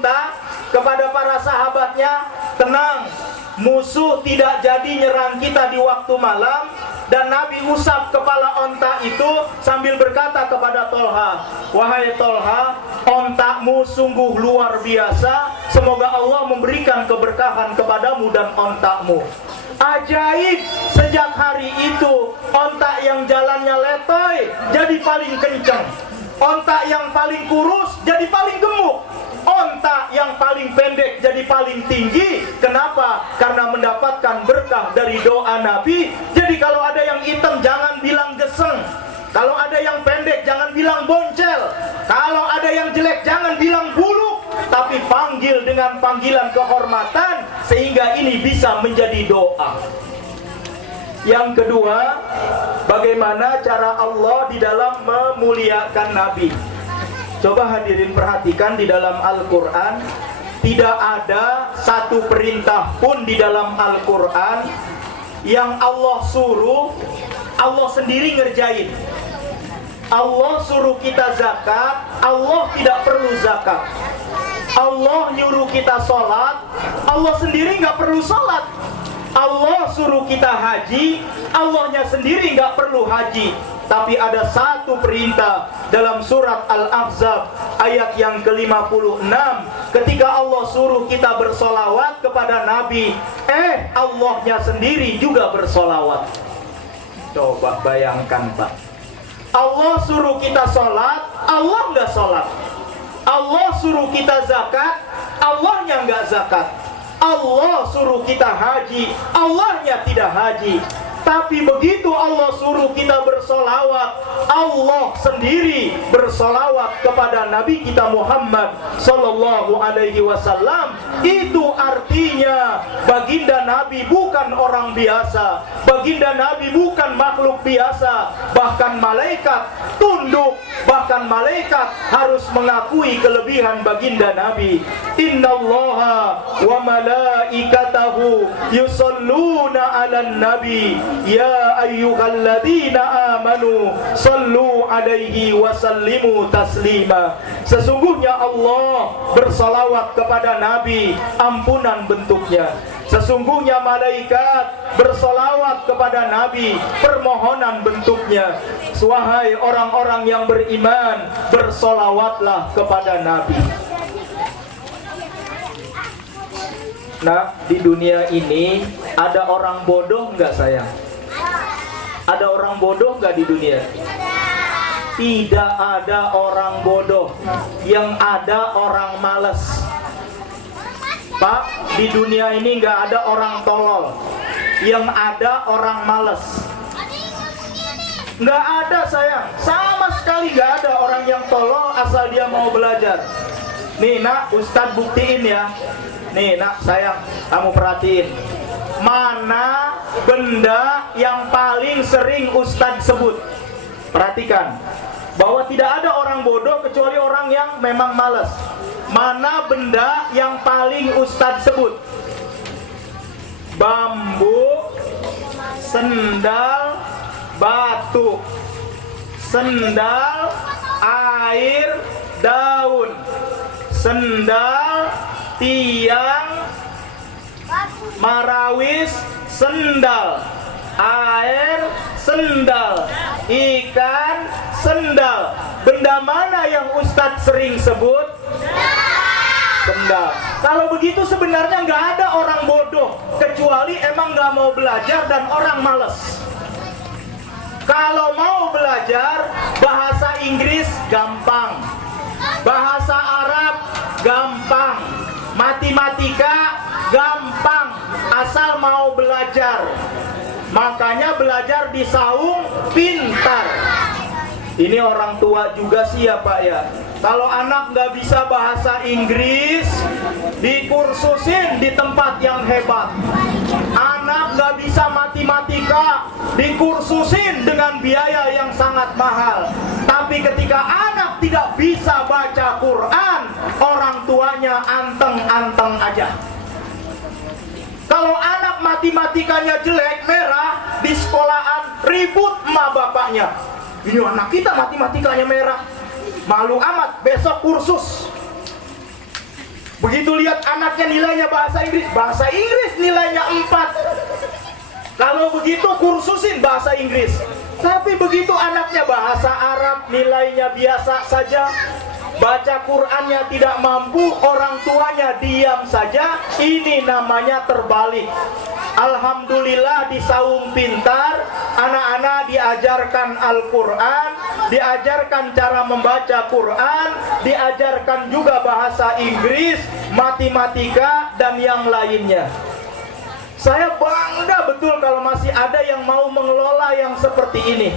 onta kepada para sahabatnya, tenang, musuh tidak jadi nyerang kita di waktu malam. Dan Nabi usap kepala onta itu sambil berkata kepada Tolha, wahai Tolha, ontamu sungguh luar biasa, semoga Allah memberikan keberkahan kepadamu dan ontamu. Ajaib, sejak hari itu onta yang jalannya letoy jadi paling kencang, onta yang paling kurus jadi paling gemuk, onta yang paling pendek jadi paling tinggi. Kenapa? Karena mendapatkan berkah dari doa Nabi. Jadi kalau ada yang hitam jangan bilang geseng, kalau ada yang pendek jangan bilang boncel, kalau ada yang jelek jangan bilang buluk, tapi panggil dengan panggilan kehormatan sehingga ini bisa menjadi doa. Yang kedua, bagaimana cara Allah di dalam memuliakan Nabi. Coba hadirin perhatikan di dalam Al-Quran, tidak ada satu perintah pun di dalam Al-Quran yang Allah suruh, Allah sendiri ngerjain. Allah suruh kita zakat, Allah tidak perlu zakat. Allah nyuruh kita sholat, Allah sendiri nggak perlu sholat. Allah suruh kita haji, Allahnya sendiri nggak perlu haji. Tapi ada satu perintah dalam surat Al-Ahzab ayat yang ke-56, ketika Allah suruh kita bersolawat kepada Nabi, Allahnya sendiri juga bersolawat. Coba bayangkan Pak, Allah suruh kita sholat, Allah nggak sholat. Allah suruh kita zakat, Allahnya nggak zakat. Allah suruh kita haji, Allahnya tidak haji. Tapi begitu Allah suruh kita bersolawat, Allah sendiri bersolawat kepada Nabi kita Muhammad Sallallahu Alaihi Wasallam. Itu artinya baginda Nabi bukan orang biasa, baginda Nabi bukan makhluk biasa. Bahkan malaikat tunduk, bahkan malaikat harus mengakui kelebihan baginda Nabi. Innallaha wa malaikatahu yusalluna 'alan nabi ya ayyuhalladzina amanu sallu alaihi wa sallimu taslima. Sesungguhnya Allah bersalawat kepada Nabi, ampunan bentuknya. Sesungguhnya malaikat bersalawat kepada Nabi, permohonan bentuknya. Wahai orang-orang yang beriman, bersalawatlah kepada Nabi. Nah, di dunia ini ada orang bodoh nggak sayang? Ada orang bodoh nggak di dunia? Tidak ada orang bodoh, yang ada orang malas. Pak, di dunia ini nggak ada orang tolol, yang ada orang malas. Nggak ada sayang, sama sekali nggak ada orang yang tolol asal dia mau belajar. Nih nak, Ustadz buktiin ya. Nih nak sayang, kamu perhatiin, mana benda yang paling sering Ustadz sebut. Perhatikan, bahwa tidak ada orang bodoh kecuali orang yang memang malas. Mana benda yang paling Ustadz sebut? Bambu, sendal, batu. Sendal, air, daun. Sendal, tiang, marawis, sendal. Air, sendal. Ikan, sendal. Benda mana yang Ustadz sering sebut? Sendal. Kalau begitu sebenarnya nggak ada orang bodoh, kecuali emang nggak mau belajar dan orang malas. Kalau mau belajar bahasa Inggris gampang, bahasa Arab gampang, matematika gampang, asal mau belajar. Makanya belajar di saung pintar. Ini orang tua juga sih ya Pak ya. Kalau anak nggak bisa bahasa Inggris, dikursusin di tempat yang hebat. Anak nggak bisa matematika, dikursusin dengan biaya yang sangat mahal. Tapi ketika anak tidak bisa baca Quran, orang tuanya anteng-anteng aja. Kalau anak matematikanya jelek, merah, di sekolahan ribut emak bapaknya. Ini anak kita matematikanya merah, malu amat, besok kursus. Begitu lihat anaknya nilainya bahasa Inggris nilainya 4. Kalau begitu kursusin bahasa Inggris. Tapi begitu anaknya bahasa Arab nilainya biasa saja, baca Qur'annya tidak mampu, orang tuanya diam saja, ini namanya terbalik. Alhamdulillah di Saung Pintar, anak-anak diajarkan Al-Quran, diajarkan cara membaca Quran, diajarkan juga bahasa Inggris, matematika, dan yang lainnya. Saya bangga betul kalau masih ada yang mau mengelola yang seperti ini.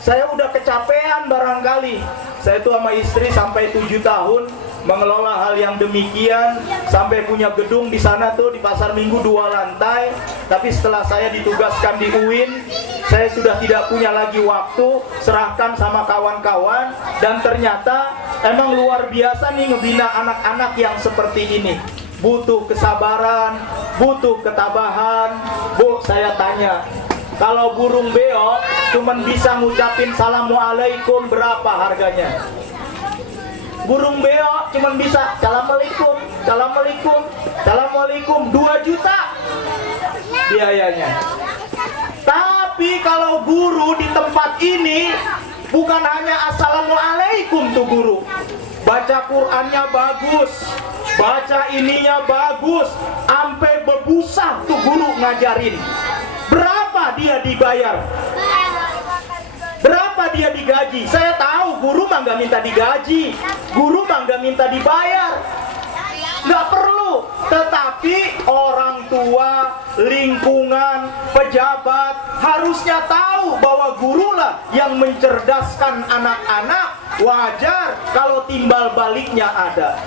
Saya udah kecapean barangkali. Saya tuh sama istri sampai 7 tahun mengelola hal yang demikian, sampai punya gedung di sana tuh di Pasar Minggu 2 lantai. Tapi setelah saya ditugaskan di UIN, saya sudah tidak punya lagi waktu, serahkan sama kawan-kawan, dan ternyata emang luar biasa nih ngebina anak-anak yang seperti ini. Butuh kesabaran, butuh ketabahan. Bu, saya tanya, kalau burung beo cuman bisa ngucapin Assalamualaikum, berapa harganya? Burung beo cuman bisa Assalamualaikum, Assalamualaikum, Assalamualaikum, 2 juta biayanya. Tapi kalau guru di tempat ini bukan hanya Assalamualaikum tuh guru, baca Qur'annya bagus, baca ininya bagus, sampai bebusa tuh guru ngajarin. Berapa dia dibayar? Berapa dia digaji? Saya tahu guru mah nggak minta digaji, guru mah nggak minta dibayar, nggak perlu. Tetapi orang tua, lingkungan, pejabat harusnya tahu bahwa gurulah yang mencerdaskan anak-anak. Wajar kalau timbal baliknya ada.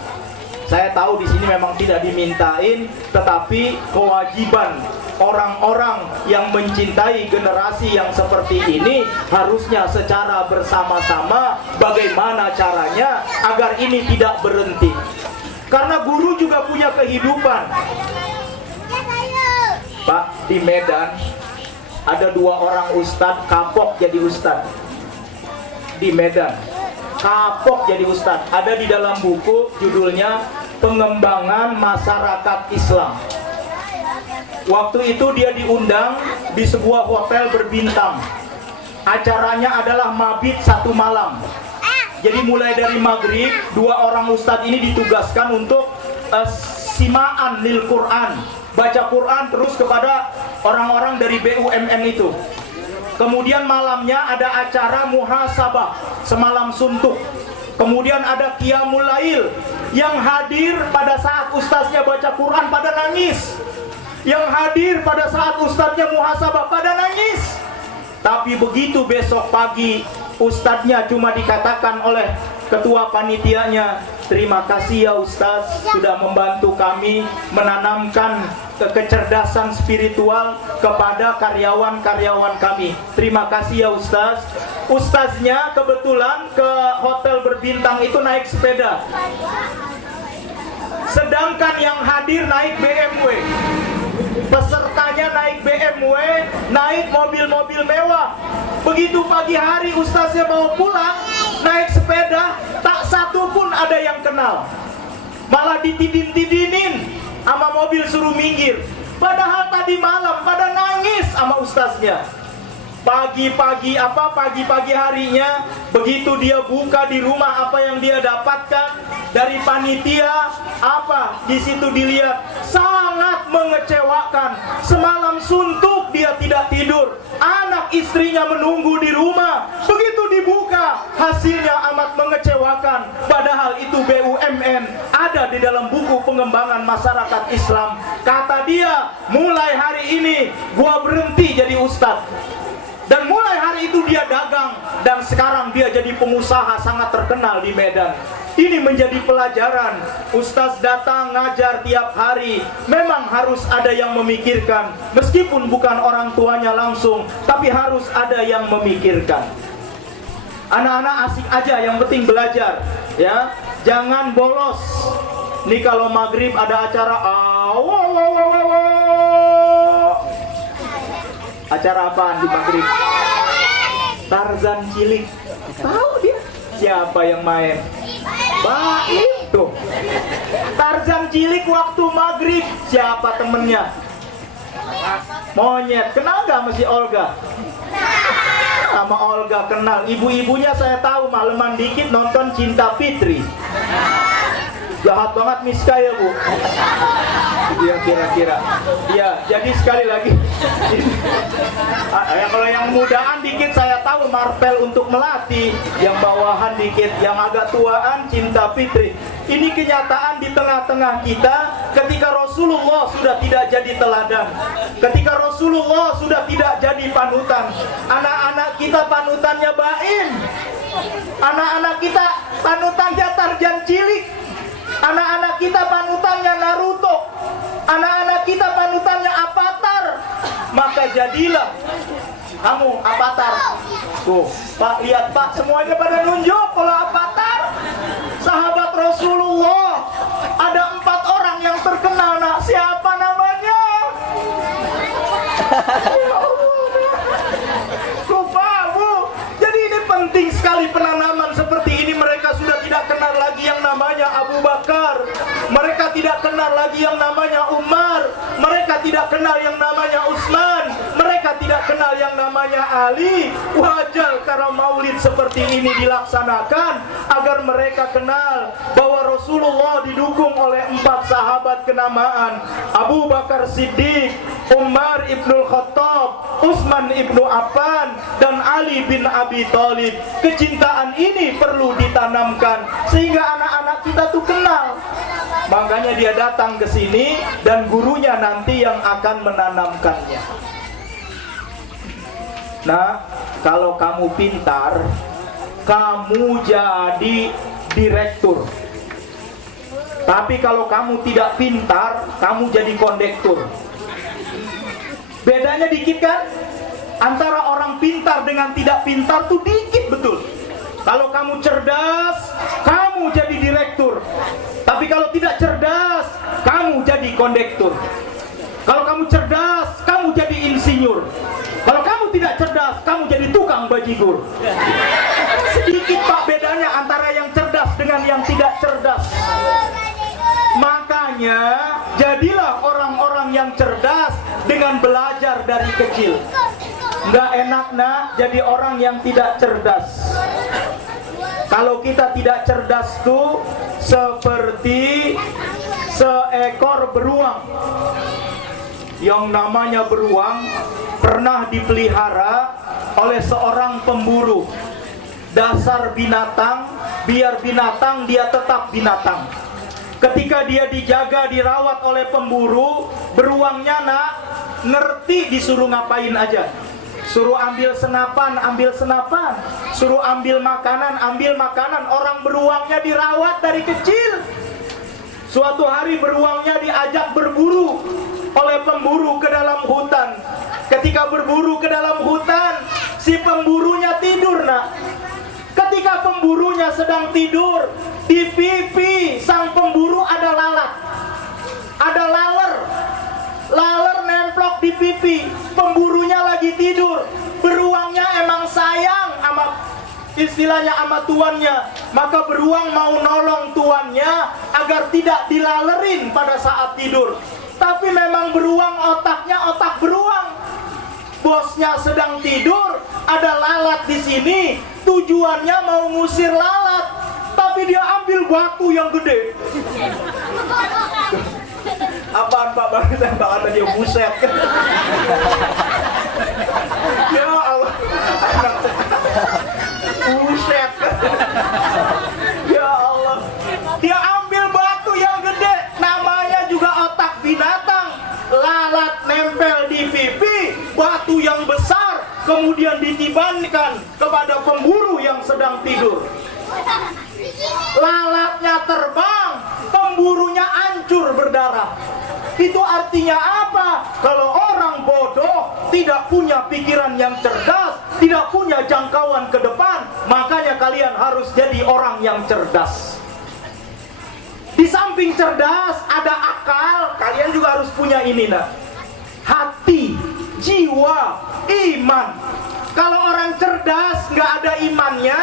Saya tahu di sini memang tidak dimintain, tetapi kewajiban orang-orang yang mencintai generasi yang seperti ini harusnya secara bersama-sama bagaimana caranya agar ini tidak berhenti. Karena guru juga punya kehidupan. Pak, di Medan ada 2 orang ustadz kapok jadi ustadz. Di Medan kapok jadi ustadz. Ada di dalam buku judulnya Pengembangan Masyarakat Islam. Waktu itu dia diundang di sebuah hotel berbintang. Acaranya adalah mabit 1 malam. Jadi mulai dari maghrib 2 orang ustadz ini ditugaskan untuk simaan lil Quran, baca Quran terus kepada orang-orang dari BUMN itu. Kemudian malamnya ada acara muhasabah, semalam suntuk. Kemudian ada qiyamul lail. Yang hadir pada saat ustaznya baca Quran pada nangis. Yang hadir pada saat ustaznya muhasabah pada nangis. Tapi begitu besok pagi ustaznya cuma dikatakan oleh ketua panitianya, terima kasih ya Ustaz sudah membantu kami menanamkan kecerdasan spiritual kepada karyawan-karyawan kami. Terima kasih ya Ustaz. Ustaznya kebetulan ke hotel berbintang itu naik sepeda, sedangkan yang hadir naik BMW. Pesertanya naik BMW, naik mobil-mobil mewah. Begitu pagi hari ustaznya mau pulang, naik sepeda, tak satu pun ada yang kenal. Malah ditidin-tidinin sama mobil suruh minggir. Padahal tadi malam pada nangis sama ustaznya. Pagi-pagi harinya, begitu dia buka di rumah apa yang dia dapatkan dari panitia, apa di situ dilihat sangat mengecewakan. Semalam suntuk dia tidak tidur, anak istrinya menunggu di rumah. Begitu dibuka, hasilnya amat mengecewakan. Padahal itu BUMN ada di dalam buku Pengembangan Masyarakat Islam. Kata dia, mulai hari ini gua berhenti jadi ustadz. Dan mulai hari itu dia dagang, dan sekarang dia jadi pengusaha sangat terkenal di Medan. Ini menjadi pelajaran. Ustaz datang ngajar tiap hari, memang harus ada yang memikirkan. Meskipun bukan orang tuanya langsung, tapi harus ada yang memikirkan. Anak-anak asik aja, yang penting belajar, ya. Jangan bolos. Nih kalau maghrib ada acara, acara apaan di maghrib? Tarzan cilik. Tahu dia siapa yang main? Baik tuh. Tarzan Tarzan cilik waktu maghrib, siapa temennya? Monyet. Kenal gak sama si Olga? Sama Olga kenal. Ibu-ibunya saya tahu maleman dikit nonton Cinta Fitri. Jahat banget Miska ya Bu. Dia kira-kira. Ya, jadi sekali lagi. Kalau yang mudaan dikit saya tahu Marvel untuk Melati. Yang bawahan dikit, yang agak tuaan Cinta Fitri. Ini kenyataan di tengah-tengah kita ketika Rasulullah sudah tidak jadi teladan. Ketika Rasulullah sudah tidak jadi panutan. Anak-anak kita panutannya Baim. Anak-anak kita panutannya Tarzan cilik. Anak-anak kita panutannya Naruto. Anak-anak kita panutannya Avatar. Maka jadilah kamu Avatar. Tuh, Pak, lihat Pak, semuanya pada nunjuk kalau Avatar. Sahabat Rasulullah ada 4 orang yang terkenal. Nak, siapa namanya? Lupa Bu. Jadi ini penting sekali penanaman seperti ini. Mereka sudah tidak kenal lagi yang namanya Abu Bakar. Mereka tidak kenal lagi yang namanya Umar. Mereka tidak kenal yang namanya Utsman. Mereka tidak kenal yang namanya Ali. Wajar karena maulid seperti ini dilaksanakan agar mereka kenal bahwa Rasulullah didukung oleh 4 sahabat kenamaan: Abu Bakar Siddiq, Umar ibnul Khattab, Utsman ibnu Affan, dan Ali bin Abi Thalib. Kecintaan ini perlu ditanamkan sehingga anak-anak kita tuh kenal. Makanya dia datang ke sini dan gurunya nanti yang akan menanamkannya. Nah, kalau kamu pintar, kamu jadi direktur. Tapi kalau kamu tidak pintar, kamu jadi kondektur. Bedanya dikit kan? Antara orang pintar dengan tidak pintar tuh dikit betul. Kalau kamu cerdas, kamu jadi direktur. Tapi kalau tidak cerdas, kamu jadi kondektur. Kalau kamu cerdas, kamu jadi insinyur. Kalau kamu tidak cerdas, kamu jadi tukang bajigur. Sedikit Pak bedanya antara yang cerdas dengan yang tidak cerdas. Makanya jadilah orang-orang yang cerdas dengan belajar dari kecil. Nggak enak nak jadi orang yang tidak cerdas. Kalau kita tidak cerdas tuh seperti seekor beruang. Yang namanya beruang pernah dipelihara oleh seorang pemburu. Dasar binatang, biar binatang dia tetap binatang. Ketika dia dijaga, dirawat oleh pemburu, beruangnya nak ngerti disuruh ngapain aja. Suruh ambil senapan, ambil senapan. Suruh ambil makanan, ambil makanan. Orang beruangnya dirawat dari kecil. Suatu hari beruangnya diajak berburu oleh pemburu ke dalam hutan. Ketika berburu ke dalam hutan, si pemburunya tidur nak. Ketika pemburunya sedang tidur, di pipi sang pemburu ada lalat. Ada laler. Laler nemplok di pipi. Pemburunya lagi tidur. Beruangnya emang sayang sama istilahnya sama tuannya. Maka beruang mau nolong tuannya agar tidak dilalerin pada saat tidur. Tapi memang beruang otaknya otak beruang. Bosnya sedang tidur, ada lalat di sini. Tujuannya mau ngusir lalat, tapi dia ambil batu yang gede. Apaan Pak? Baru saya kata dia buset. Ya Allah, buset. Ya Allah, dia ambil batu yang gede. Namanya juga otak binatang. Lalat nempel di pipi, batu yang besar kemudian ditibankan kepada pemburu yang sedang tidur. Lalatnya terbang, pemburunya hancur berdarah. Itu artinya apa? Kalau orang bodoh, tidak punya pikiran yang cerdas, tidak punya jangkauan ke depan, makanya kalian harus jadi orang yang cerdas. Di samping cerdas, ada akal, kalian juga harus punya ini nak. Hati, jiwa, iman. Kalau orang cerdas nggak ada imannya,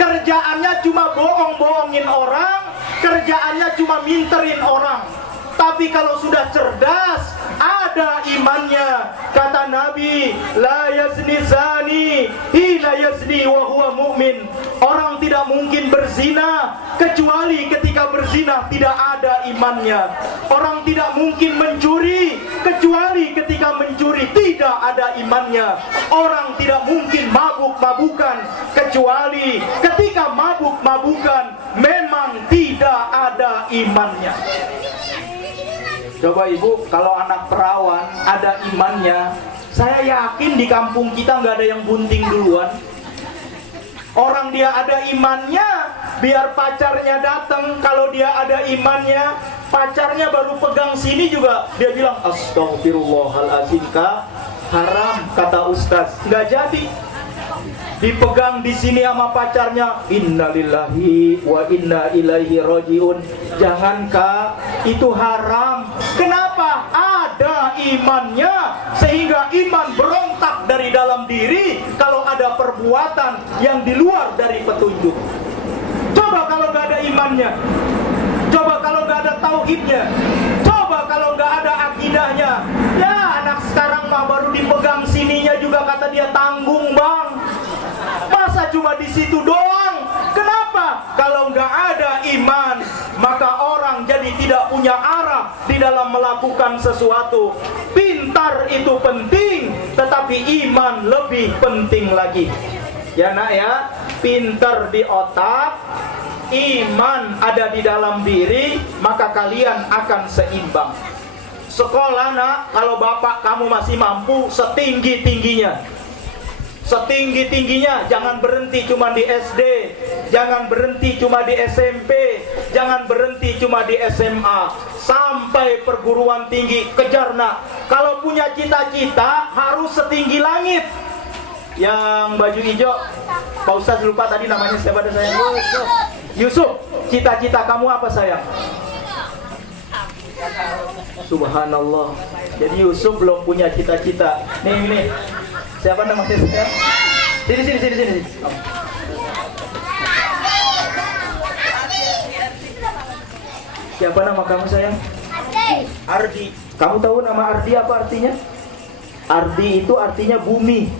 kerjaannya cuma bohong-bohongin orang, kerjaannya cuma minterin orang. Tapi kalau sudah cerdas, ada imannya. Kata Nabi, la yazni zani hina yazni wa huwa mu'min. Orang tidak mungkin berzina kecuali ketika berzina tidak ada imannya. Orang tidak mungkin mencuri kecuali ketika mencuri tidak ada imannya. Orang tidak mungkin mabuk-mabukan kecuali ketika mabuk-mabukan memang tidak ada imannya. Coba ibu, kalau anak perawan ada imannya, saya yakin di kampung kita nggak ada yang bunting duluan. Orang dia ada imannya, biar pacarnya datang. Kalau dia ada imannya, pacarnya baru pegang sini juga dia bilang astagfirullahaladzim, Kak, haram kata ustaz. Nggak jadi. Dipegang di sini sama pacarnya, innalillahi wa inna ilaihi rajiun. Jangan, Kak, itu haram. Kenapa? Ada imannya, sehingga iman berontak dari dalam diri kalau ada perbuatan yang di luar dari petunjuk. Coba kalau nggak ada imannya, coba kalau nggak ada tauhidnya, coba kalau nggak ada akidahnya. Ya, anak sekarang mah baru dipegang sininya juga kata dia tanggung, Bang. Masa cuma di situ doang? Kenapa? Kalau nggak ada iman, maka orang jadi tidak punya arah di dalam melakukan sesuatu. Pintar itu penting, tetapi iman lebih penting lagi. Ya nak ya, pintar di otak, iman ada di dalam diri, maka kalian akan seimbang. Sekolah nak, kalau bapak kamu masih mampu, setinggi-tingginya. Setinggi-tingginya, jangan berhenti cuma di SD, jangan berhenti cuma di SMP, jangan berhenti cuma di SMA, sampai perguruan tinggi, kejar nak. Kalau punya cita-cita harus setinggi langit. Yang baju hijau, Pak Ustaz lupa tadi namanya siapa ada sayang? Yusuf, cita-cita kamu apa sayang? Subhanallah. Jadi Yusuf belum punya cita-cita. Nih. Siapa namanya saya? Sini. Siapa nama kamu sayang? Ardi. Kamu tahu nama Ardi apa artinya? Ardi itu artinya bumi.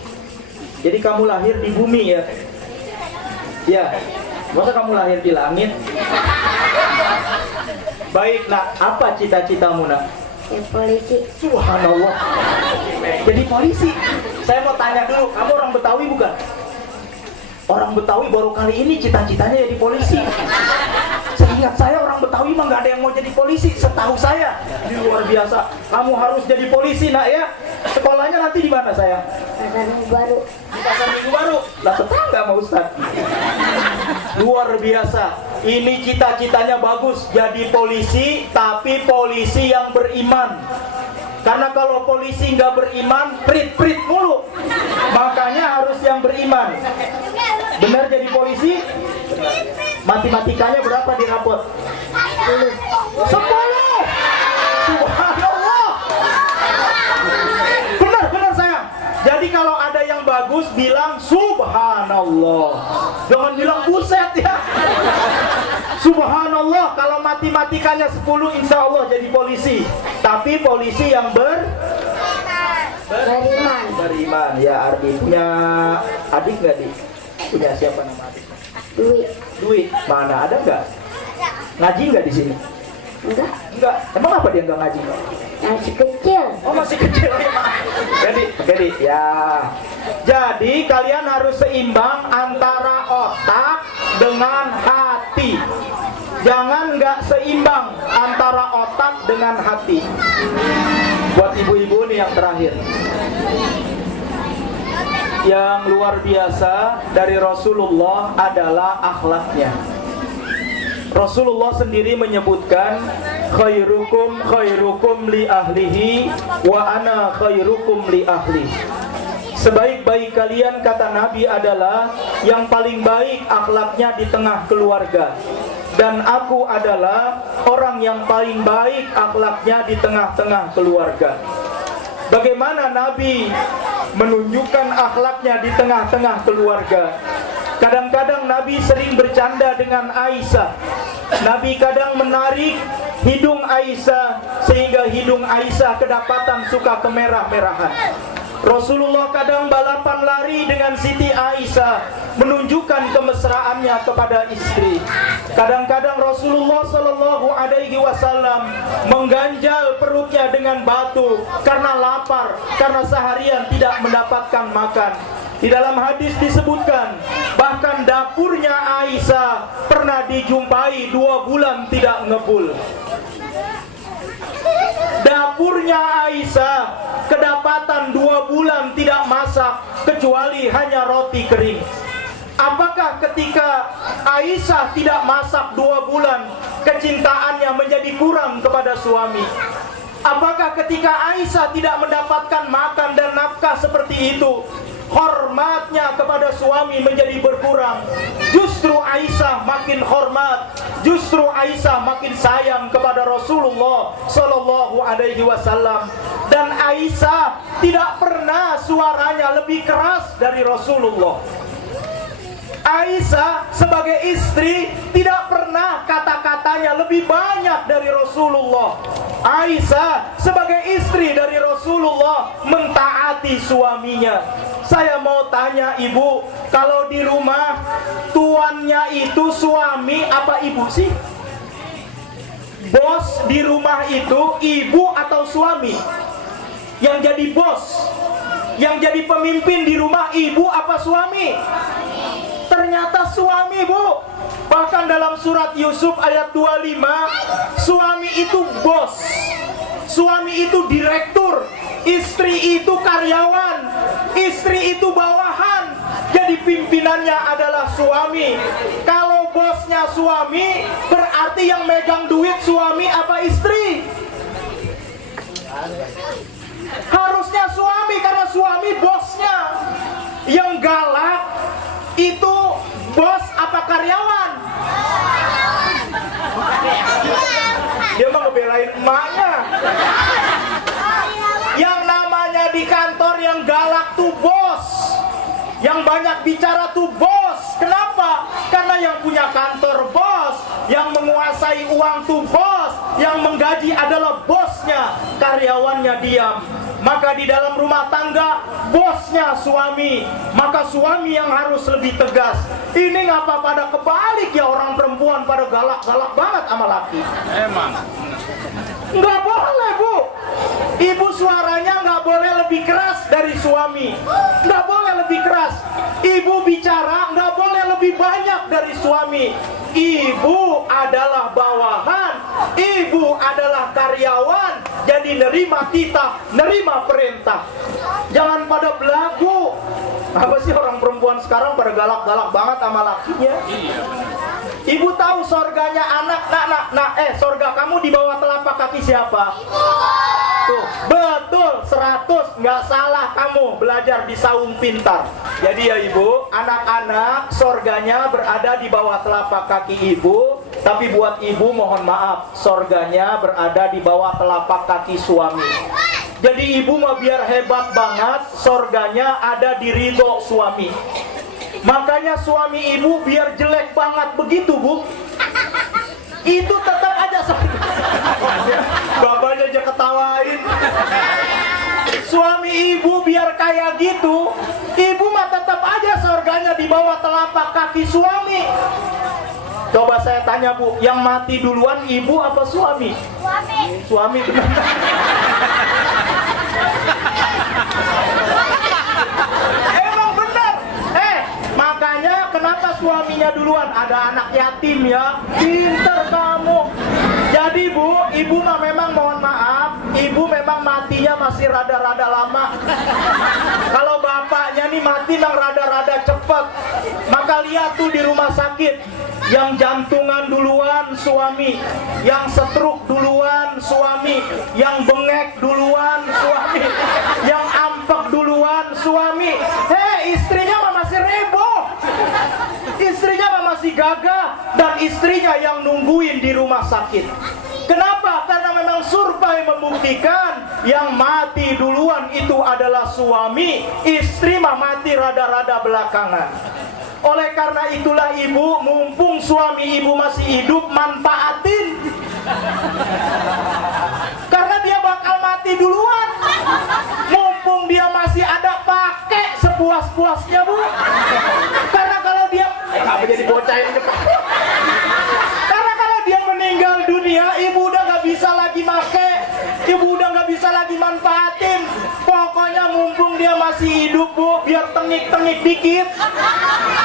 Jadi kamu lahir di bumi ya? Ya. Masa kamu lahir di langit? Baik nak, apa cita-citamu nak? Polisi. Subhanallah. Jadi polisi. Saya mau tanya dulu, kamu orang Betawi bukan? Orang Betawi baru kali ini cita-citanya jadi polisi. Seingat saya orang Betawi mah nggak ada yang mau jadi polisi. Setahu saya, ini luar biasa. Kamu harus jadi polisi nak ya. Sekolahnya nanti di mana sayang? Pasar Minggu Baru. Di Pasar Minggu Baru. Lah tetangga sama Ustaz. Luar biasa. Ini cita-citanya bagus, jadi polisi, tapi polisi yang beriman. Karena kalau polisi nggak beriman, prit-prit mulu. Makanya harus yang beriman. Benar jadi polisi? Matematikanya berapa di rapot? 10. Subhanallah. Benar sayang. Jadi kalau ada yang bagus bilang subhanallah. Jangan bilang buset ya. Subhanallah, kalau matematikanya 10 insya Allah jadi polisi. Tapi polisi yang beriman. Beriman, ya Ardi. Punya adik nggak Di? Punya siapa nama adik? Dwi. Mana ada nggak? Ngaji nggak di sini? Enggak. Emang apa dia nggak ngaji? Masih kecil. Oh masih kecil ya. Jadi ya. Jadi kalian harus seimbang antara otak dengan hati. Jangan nggak seimbang antara otak dengan hati. Buat ibu-ibu nih yang terakhir, yang luar biasa dari Rasulullah adalah akhlaknya. Rasulullah sendiri menyebutkan khairukum li ahlihi wa ana khairukum li ahli. Sebaik-baik kalian kata Nabi adalah yang paling baik akhlaknya di tengah keluarga. Dan aku adalah orang yang paling baik akhlaknya di tengah-tengah keluarga. Bagaimana Nabi menunjukkan akhlaknya di tengah-tengah keluarga? Kadang-kadang Nabi sering bercanda dengan Aisyah. Nabi kadang menarik hidung Aisyah sehingga hidung Aisyah kedapatan suka kemerah-merahan. Rasulullah kadang balapan lari dengan Siti Aisyah, menunjukkan kemesraannya kepada istri. Kadang-kadang Rasulullah Shallallahu Alaihi Wasallam mengganjal perutnya dengan batu karena lapar, karena seharian tidak mendapatkan makan. Di dalam hadis disebutkan, bahkan dapurnya Aisyah pernah dijumpai 2 bulan tidak ngebul. Dapurnya Aisyah kedapatan 2 bulan tidak masak kecuali hanya roti kering. Apakah ketika Aisyah tidak masak 2 bulan kecintaannya menjadi kurang kepada suami? Apakah ketika Aisyah tidak mendapatkan makan dan nafkah seperti itu, hormatnya kepada suami menjadi berkurang? Justru Aisyah makin hormat, justru Aisyah makin sayang kepada Rasulullah Sallallahu Alaihi Wasallam. Dan Aisyah tidak pernah suaranya lebih keras dari Rasulullah. Aisyah sebagai istri tidak pernah kata-katanya lebih banyak dari Rasulullah. Aisyah sebagai istri dari Rasulullah mentaati suaminya. Saya mau tanya ibu, kalau di rumah tuannya itu suami apa ibu sih? Bos di rumah itu ibu atau suami? Yang jadi bos, yang jadi pemimpin di rumah ibu apa suami? Ternyata suami, Bu. Bahkan dalam surat Yusuf ayat 25, suami itu bos, suami itu direktur, istri itu karyawan, istri itu bawahan. Jadi pimpinannya adalah suami. Kalau bosnya suami, berarti yang megang duit suami apa istri? Harusnya suami, karena suami bosnya. Yang galak itu bos apa karyawan? Dia mah ngebelain emaknya. Yang namanya di kantor yang galak tuh bos, yang banyak bicara tuh bos. Kenapa? Karena yang punya kantor bos, yang menguasai uang tuh bos, yang menggaji adalah bosnya, karyawannya diam. Maka di dalam rumah tangga bosnya suami, maka suami yang harus lebih tegas. Ini ngapa pada kebalik ya, orang perempuan pada galak-galak banget sama laki? Emang Nggak boleh, Bu. Ibu suaranya nggak boleh lebih keras dari suami, nggak boleh lebih keras. Ibu bicara nggak boleh lebih banyak dari suami. Ibu adalah bawahan, ibu adalah karyawan. Jadi nerima titah, nerima perintah. Jangan pada belagu. Apa sih orang perempuan sekarang pada galak-galak banget sama lakinya? Ibu tahu sorganya anak, sorga kamu di bawah telapak kaki siapa? Tuh, betul, 100, nggak salah kamu belajar di Saung Pintar. Jadi ya ibu, anak-anak sorganya berada di bawah telapak kaki ibu. Tapi buat ibu mohon maaf, sorganya berada di bawah telapak kaki suami. Jadi ibu mah biar hebat banget, sorganya ada di ridho suami. Makanya suami ibu biar jelek banget begitu, Bu, itu tetap aja bapaknya aja ketawain. Suami ibu biar kayak gitu, ibu mah tetap aja surganya di bawah telapak kaki suami. Coba saya tanya, Bu, yang mati duluan ibu apa suami? Suami benar. Emang benar. Makanya kenapa suaminya duluan? Ada anak yatim ya. Pinter kamu. Jadi Bu, ibu mah memang mohon maaf, ibu memang matinya masih rada-rada lama. Kalau bapaknya nih mati memang rada-rada cepet. Maka lihat tuh di rumah sakit, yang jantungan duluan suami, yang stroke duluan suami, yang bengek duluan suami, yang ampek duluan suami. Istrinya mah masih reboh, istrinya mah masih gagah, dan istrinya yang nungguin di rumah sakit. Kenapa? Karena memang survei membuktikan yang mati duluan itu adalah suami, istri mah mati rada-rada belakangan. Oleh karena itulah ibu, mumpung suami ibu masih hidup, manfaatin. Karena dia bakal mati duluan. Mumpung dia masih ada, pakai sepuas-puasnya, Bu. Karena kalau dia apa jadi bocah ini cepat. Karena kalau dia meninggal dunia, ibu udah gak bisa lagi make, ibu udah gak bisa lagi manfaatin. Pokoknya mumpung dia masih hidup, Bu, biar tengik-tengik dikit.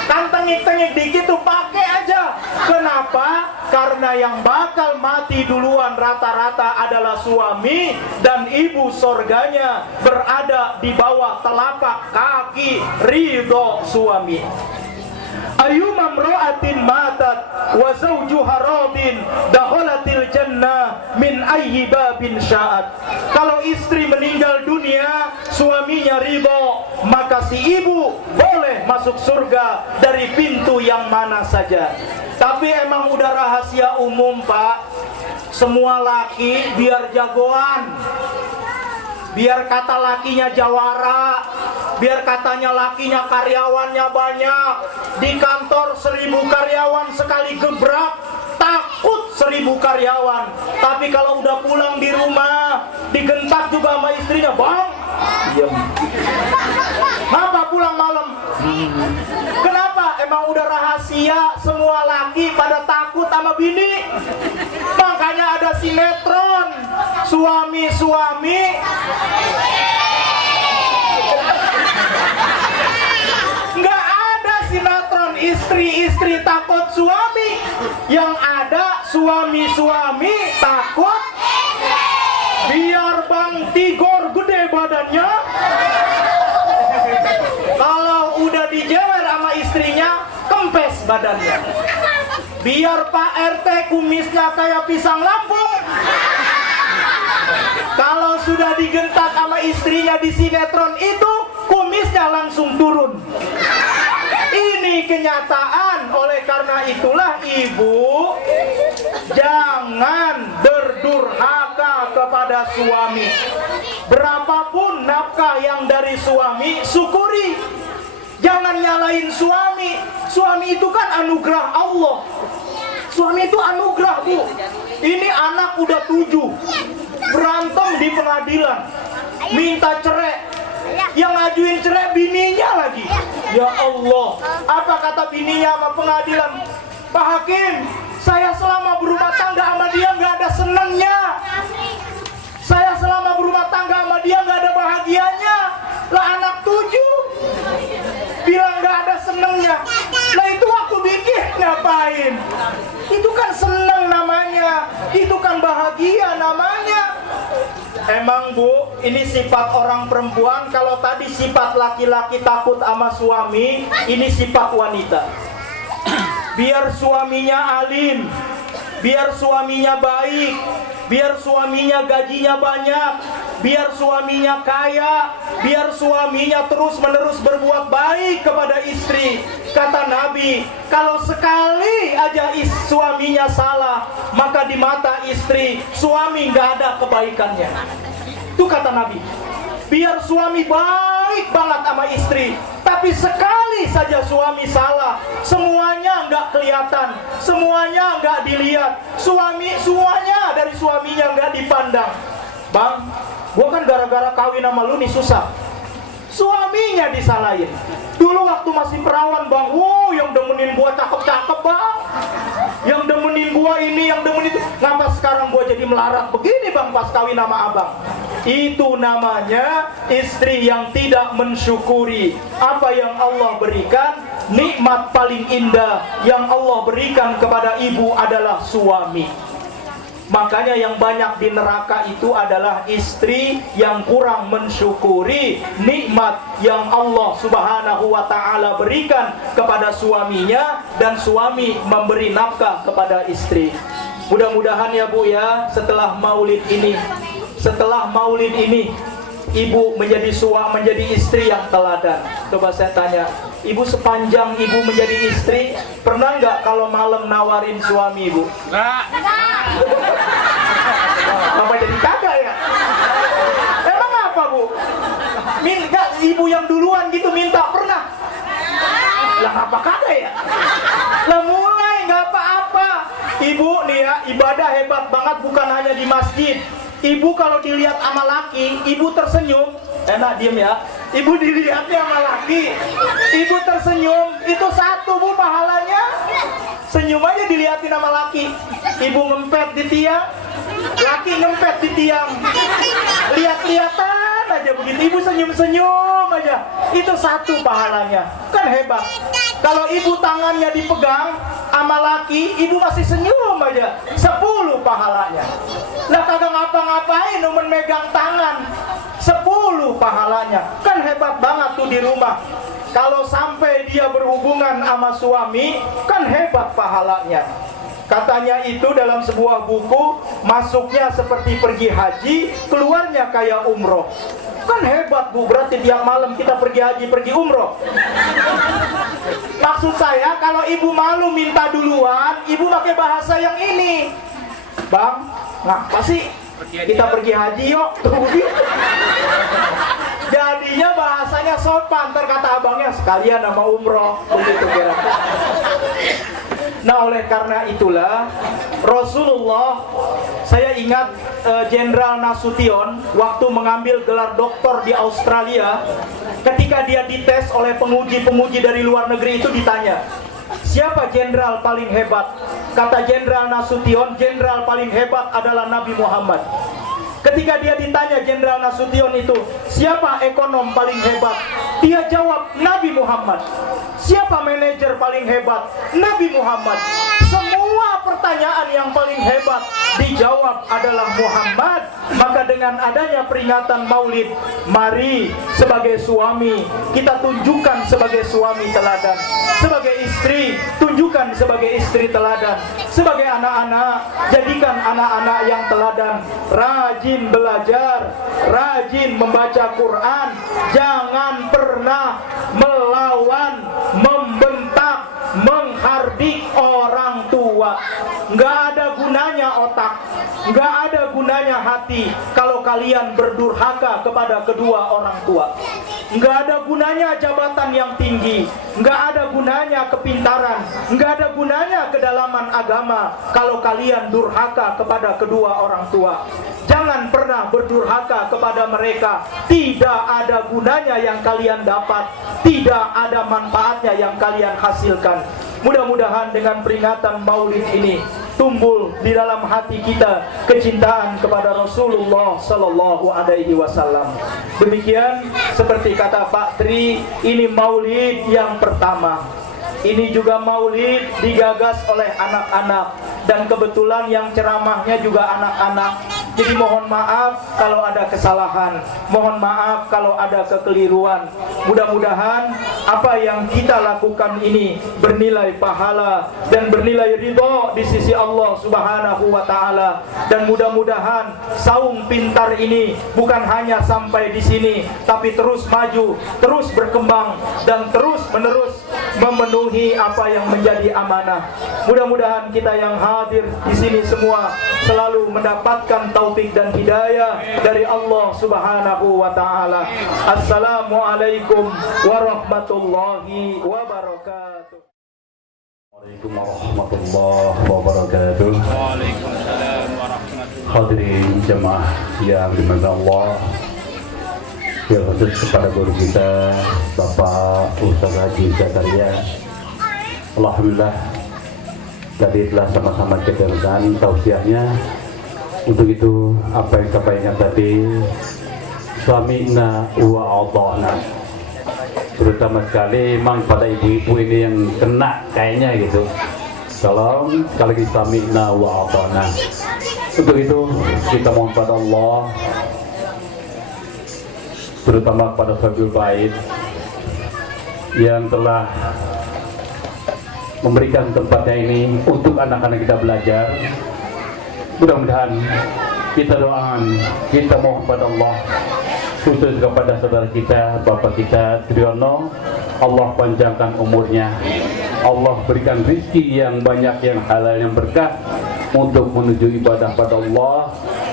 Kan tengik-tengik dikit tuh pakai aja. Kenapa? Karena yang bakal mati duluan rata-rata adalah suami, dan ibu sorganya berada di bawah telapak kaki ridho suami. Ayyuma imra'atin matat wa zawjuha radin dakhalatil jannah min ayyi babin sya'at. Kalau istri meninggal dunia, suaminya ridho, maka si ibu boleh masuk surga dari pintu yang mana saja. Tapi emang udah rahasia umum, Pak. Semua laki biar jagoan, biar kata lakinya jawara, biar katanya lakinya karyawannya banyak. Di kantor 1000 karyawan, sekali gebrak takut 1000 karyawan. Tapi kalau udah pulang di rumah, digentak juga sama istrinya, "Bang, diam. Kenapa pulang malam?" Kenapa? Emang udah rahasia, semua laki pada takut sama bini. Makanya ada sinetron suami-suami nggak ada sinetron istri-istri takut suami. Yang ada suami-suami takut. Biar Bang Tigor gede badannya, kalau udah dijewer sama istrinya, kempes badannya. Biar Pak RT kumisnya kayak pisang Lampung, kalau sudah digentak sama istrinya di sinetron itu, kumisnya langsung turun. Ini kenyataan. Oleh karena itulah ibu, jangan berdurhaka kepada suami. Berapapun nafkah yang dari suami, syukuri. Jangan nyalain suami. Suami itu kan anugerah Allah. Suami itu anugerah, Bu. Ini anak udah 7, berantem di pengadilan, minta cerai. Yang ngajuin cerai bininya lagi. Ya Allah, apa kata bininya sama pengadilan? "Pak Hakim, saya selama berumah tangga sama dia nggak ada senangnya. Saya selama berumah tangga sama dia nggak ada bahagianya." Lah anak 7 bilang nggak ada senangnya. Nah itu waktu bikin ngapain? Itu kan senang namanya, itu kan bahagia namanya. Emang Bu, ini sifat orang perempuan. Kalau tadi sifat laki-laki takut sama suami, ini sifat wanita. Biar suaminya alim, biar suaminya baik, biar suaminya gajinya banyak, biar suaminya kaya, biar suaminya terus-menerus berbuat baik kepada istri. Kata Nabi, kalau sekali aja suaminya salah, maka di mata istri, suami nggak ada kebaikannya. Itu kata Nabi. Biar suami baik banget sama istri, tapi sekali saja suami salah, semuanya nggak kelihatan, semuanya nggak dilihat, semuanya dari suaminya nggak dipandang. "Bang, gua kan gara-gara kawin sama lu nih susah." Suaminya disalahin. "Dulu waktu masih perawan, Bang, yang demenin gua cakep-cakep, Bang. Yang demenin gua ini, yang demenin itu. Ngapa sekarang gua jadi melarat begini, Bang, pas kawin sama abang?" Itu namanya istri yang tidak mensyukuri apa yang Allah berikan. Nikmat paling indah yang Allah berikan kepada ibu adalah suami. Makanya yang banyak di neraka itu adalah istri yang kurang mensyukuri nikmat yang Allah Subhanahu wa ta'ala berikan kepada suaminya, dan suami memberi nafkah kepada istri. Mudah-mudahan ya Bu ya, setelah maulid ini ibu menjadi istri yang teladan. Coba saya tanya, ibu sepanjang ibu menjadi istri, pernah nggak kalau malam nawarin suami ibu? Apa jadi kagak ya? Emang apa Bu? Minta ibu yang duluan gitu minta, pernah? Lah apa kagak Ibu nih ya, ibadah hebat banget bukan hanya di masjid. Ibu kalau dilihat sama laki, ibu tersenyum. Enak diem ya. Ibu dilihatnya sama laki, ibu tersenyum. Itu satu bu pahalanya. Senyum aja dilihatin sama laki. Ibu ngempet di tiang, laki ngempet di tiang. Lihat-lihatan aja begitu. Ibu senyum-senyum aja. Itu satu pahalanya. Kan hebat. Kalau ibu tangannya dipegang sama laki, ibu masih senyum aja. 10 pahalanya. Lah kagak ngapa-ngapain numen megang tangan, 10 pahalanya. Kan hebat banget tuh di rumah. Kalau sampai dia berhubungan sama suami, kan hebat pahalanya. Katanya itu dalam sebuah buku, masuknya seperti pergi haji, keluarnya kayak umroh. Kan hebat bu, berarti tiap malam kita pergi haji, pergi umroh. Maksud saya, kalau ibu malu minta duluan, ibu pakai bahasa yang ini. Bang, ngapa sih kita pergi haji yuk? Jadinya bahasanya sopan, ntar kata abangnya sekalian sama umroh, begitu kira-kira. Nah oleh karena itulah Rasulullah, saya ingat Jenderal Nasution waktu mengambil gelar doktor di Australia, ketika dia dites oleh penguji-penguji dari luar negeri itu ditanya, siapa jenderal paling hebat? Kata Jenderal Nasution, jenderal paling hebat adalah Nabi Muhammad. Ketika dia ditanya Jenderal Nasution itu, siapa ekonom paling hebat? Dia jawab, Nabi Muhammad. Siapa manajer paling hebat? Nabi Muhammad. Semua pertanyaan yang paling hebat dijawab adalah Muhammad. Maka dengan adanya peringatan Maulid, mari sebagai suami kita tunjukkan sebagai suami teladan, sebagai istri tunjukkan sebagai istri teladan, sebagai anak-anak jadikan anak-anak yang teladan, rajin belajar, rajin membaca Quran, jangan pernah melawan, membentak, menghardik orang tua. Nggak ada gunanya otak, nggak ada gunanya hati kalau kalian berdurhaka kepada kedua orang tua. Nggak ada gunanya jabatan yang tinggi, nggak ada gunanya kepintaran, nggak ada gunanya kedalaman agama kalau kalian durhaka kepada kedua orang tua. Jangan pernah berdurhaka kepada mereka. Tidak ada gunanya yang kalian dapat, tidak ada manfaatnya yang kalian hasilkan. Mudah-mudahan dengan peringatan Maulid ini tumbuh di dalam hati kita kecintaan kepada Rasulullah Sallallahu Alaihi Wasallam. Demikian seperti kata Pak Tri, ini Maulid yang pertama. Ini juga Maulid digagas oleh anak-anak, dan kebetulan yang ceramahnya juga anak-anak. Jadi mohon maaf kalau ada kesalahan, mohon maaf kalau ada kekeliruan. Mudah-mudahan apa yang kita lakukan ini bernilai pahala dan bernilai ridho di sisi Allah Subhanahu wa Ta'ala. Dan mudah-mudahan saung pintar ini bukan hanya sampai di sini, tapi terus maju, terus berkembang, dan terus menerus memenuhi apa yang menjadi amanah. Mudah-mudahan kita yang hadir di sini semua selalu mendapatkan taufik dan hidayah dari Allah Subhanahu wa Ta'ala. Assalamualaikum warahmatullahi wabarakatuh. Waalaikumsalam warahmatullahi wabarakatuh. Waalaikumsalam warahmatullahi. Hadirin jemaah yang dimuliakan Allah, yang khusus kepada guru kita Bapak Ustaz Haji Zakaria. Alhamdulillah tadi telah sama-sama kita dengarkan tausiahnya. Untuk itu apa yang sampaikan tadi, suami'na wa ata'na, terutama sekali memang pada ibu-ibu ini yang kena kayaknya gitu. Kalau lagi suami'na wa ata'na. Untuk itu kita mohon pada Allah, terutama pada Sahabil Bait yang telah memberikan tempatnya ini untuk anak-anak kita belajar. Mudah-mudahan kita doakan, kita mohon pada Allah, khusus kepada saudara kita, Bapak kita Triyono, Allah panjangkan umurnya, Allah berikan rezeki yang banyak, yang halal, yang berkah untuk menuju ibadah pada Allah,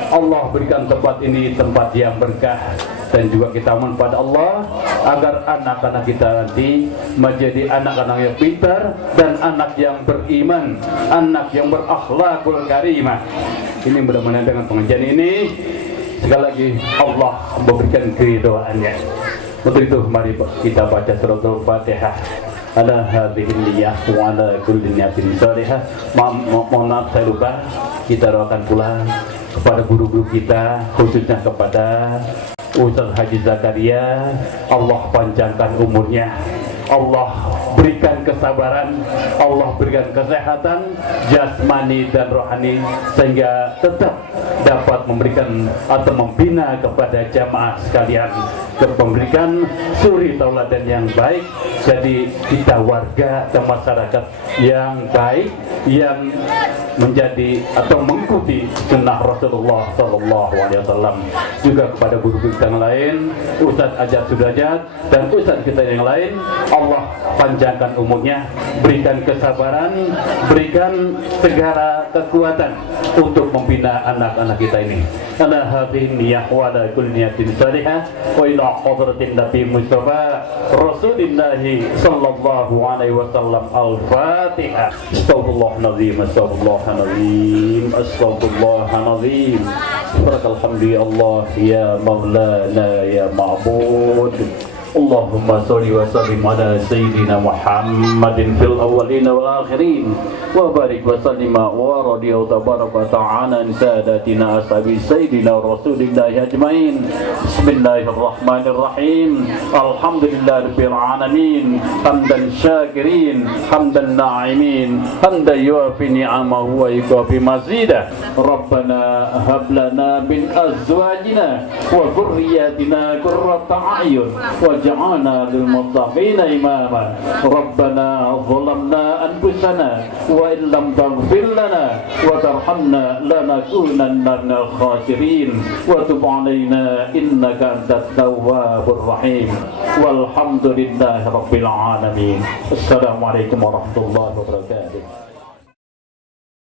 Allah berikan tempat ini tempat yang berkah, dan juga kita mohon pada Allah agar anak-anak kita nanti menjadi anak-anak yang pintar dan anak yang beriman, anak yang berakhlakul karimah. Ini mudah-mudahan dengan pengajian ini sekali lagi Allah memberikan keridhaannya. Untuk itu mari kita baca suratul Fatihah. Ala hadhihi niyyah wa ala kulli niyatin salihah. Mohon maaf saya lupa, kita doakan pula kepada guru-guru kita, khususnya kepada Ustaz Haji Zakaria. Allah panjangkan umurnya, Allah berikan kesabaran, Allah berikan kesehatan jasmani dan rohani, sehingga tetap dapat memberikan atau membina kepada jamaah sekalian, memberikan suri tauladan yang baik. Jadi kita warga dan masyarakat yang baik, yang menjadi atau mengikuti sunnah Rasulullah SAW. Juga kepada guru kita yang lain, Ustadz Ajat Sudrajat dan Ustadz kita yang lain, Allah panjangkan umurnya, berikan kesabaran, berikan segala kekuatan untuk membina anak-anak kita ini. Ala hadhihi niyyah wa ala kulli niyatin salihah wa ila hadratin Nabi Mustafa Rasulillah sallallahu alaihi wasallam. Al-Fatihah. Astagfirullahaladzim, astagfirullahaladzim, astagfirullahaladzim. Barakalhamdu ya Allah, ya Maulana, ya Ma'bud. Allahumma salli wa sallim ala Sayyidina Muhammadin fil awwalin wal akhirin, wa barik wa sallima wa radiyallahu tabaraka wa ta'ala an sadatina ashabi Sayyidina Rasulillahi ajmain. Bismillahirrahmanirrahim. Alhamdulillahirabbil alamin, hamdan syakirin, hamdan na'imin, hamdan yuafi ni'amahu wa yukafi mazidah. Rabbana hab lana min azwajina wa dhurriyyatina qurrata a'yun waj'alna lil muttaqina imama. Rabbana zalamna anfusana wa in lam taghfir lana wa tarhamna lanakunanna minal khasirin wa tub 'alaina innaka antat tawwabur rahim. Walhamdulillahi rabbil alamin. Assalamualaikum warahmatullahi wabarakatuh.